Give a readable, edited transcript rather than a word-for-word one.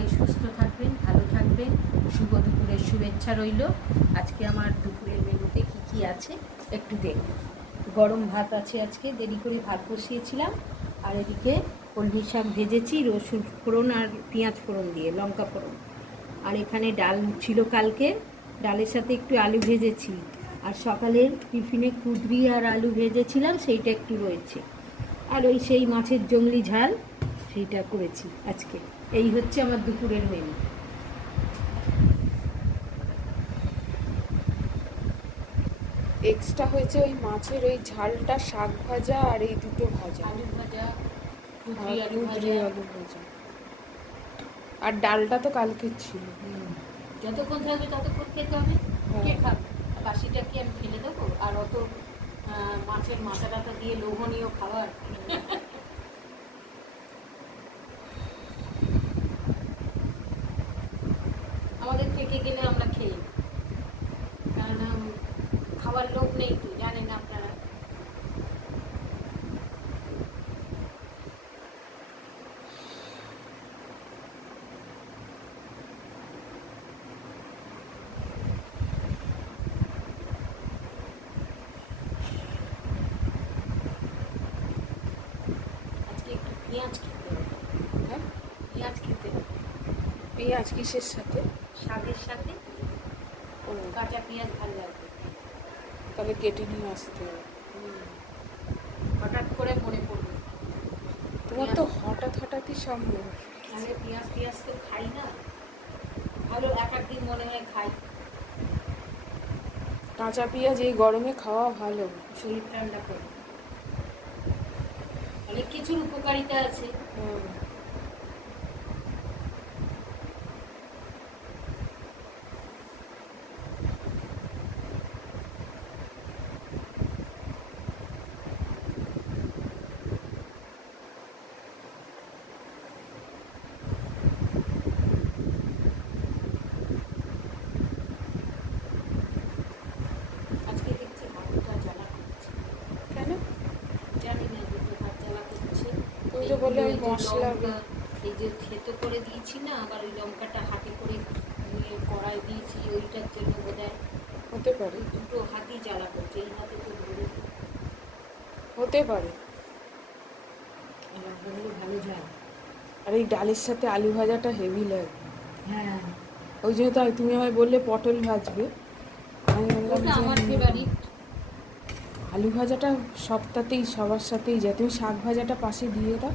সবাই সুস্থ থাকবেন, ভালো থাকবেন। শুভ দুপুরের শুভেচ্ছা রইল। আজকে আমার দুপুরের মেনুতে কী কী আছে একটু দেখুন। গরম ভাত আছে, আজকে দেরি করে ভাত বসিয়েছিলাম। আর এদিকে কলমি শাক ভেজেছি রসুন ফোড়ন আর পেঁয়াজ ফোড়ন দিয়ে, লঙ্কা ফোড়ন। আর এখানে ডাল ছিল কালকে, ডালের সাথে একটু আলু ভেজেছি। আর সকালের টিফিনে কুঁদরি আর আলু ভেজেছিলাম, সেইটা একটু রয়েছে। আর ওই সেই মাছের জংলি ঝাল, সেইটা করেছি আজকে। এই হচ্ছে আমার দুপুরের মেনু। এক্সট্রা হয়েছে ওই মাছের ওই ঝালটা, শাক ভাজা আর এই দুটো ভাজা, আলু ভাজা, কুঁদরি আর আলু কুঁদরি ভাজা। আলু ভাজা। আর ডালটা তো কালকের ছিল। যতক্ষণ থাকবে ততক্ষণ খেতে হবে। হ্যাঁ। কে খাবে? বাসিটা কি আমি ফেলে দেবো? আর অত মাছের মাথা টাথা দিয়ে লোভনীয় খাবার। আমাদের থেকে গেলে আমরা খেয়ে নিই। কারণ খাবার লোভ নেই তো, জানেন আপনারা। আজকে একটু পেঁয়াজ খেতে হবে। হ্যাঁ, পেঁয়াজ খেতে হবে পেঁয়াজ কিসের সাথে? শাকের সাথে। ও, কাঁচা পেঁয়াজ ভালো লাগবে। তাহলে কেটে নিয়ে আসতে হবে। হঠাৎ করে মনে পড়বে। তোমার তো হঠাৎ হঠাৎই সম্ভব। আমি পেঁয়াজ পেঁয়াজ তো খাই না, ভালো এক একদিন মনে হয় খাই। কাঁচা পেঁয়াজ এই গরমে খাওয়া ভালো। শরীর ঠান্ডা করে, অনেক কিছুর উপকারিতা আছে। হুম। আজকে দেখছি হাতটা জ্বালা করছে, কেন? জানি না, দুটো হাত জ্বালা করছে। তুমি তো বললে ওই এই যে মশলা লঙ্কা, এই যে থেতো করে দিয়েছি না, আবার ওই লঙ্কাটা হাতে করে নিয়ে কড়াই দিয়েছি, ওইটার জন্য বোধহয় হতে পারে, দুটো হাতই জ্বালা করছে। এই হাতে তো ধরে হতে পারে। লঙ্কাগুলো ভালো যায়। আর এই ডালের সাথে আলু ভাজাটা হেভি লাগে। হ্যাঁ, ওই জন্য তো তুমি আমায় বললে পটল ভাজবে, আমি বললাম ওটা যে আমার ফেভারিট। আলু ভাজাটা সবটাতেই সবার সাথেই যায়। তুমি শাক ভাজাটা পাশে দিয়ে দাও।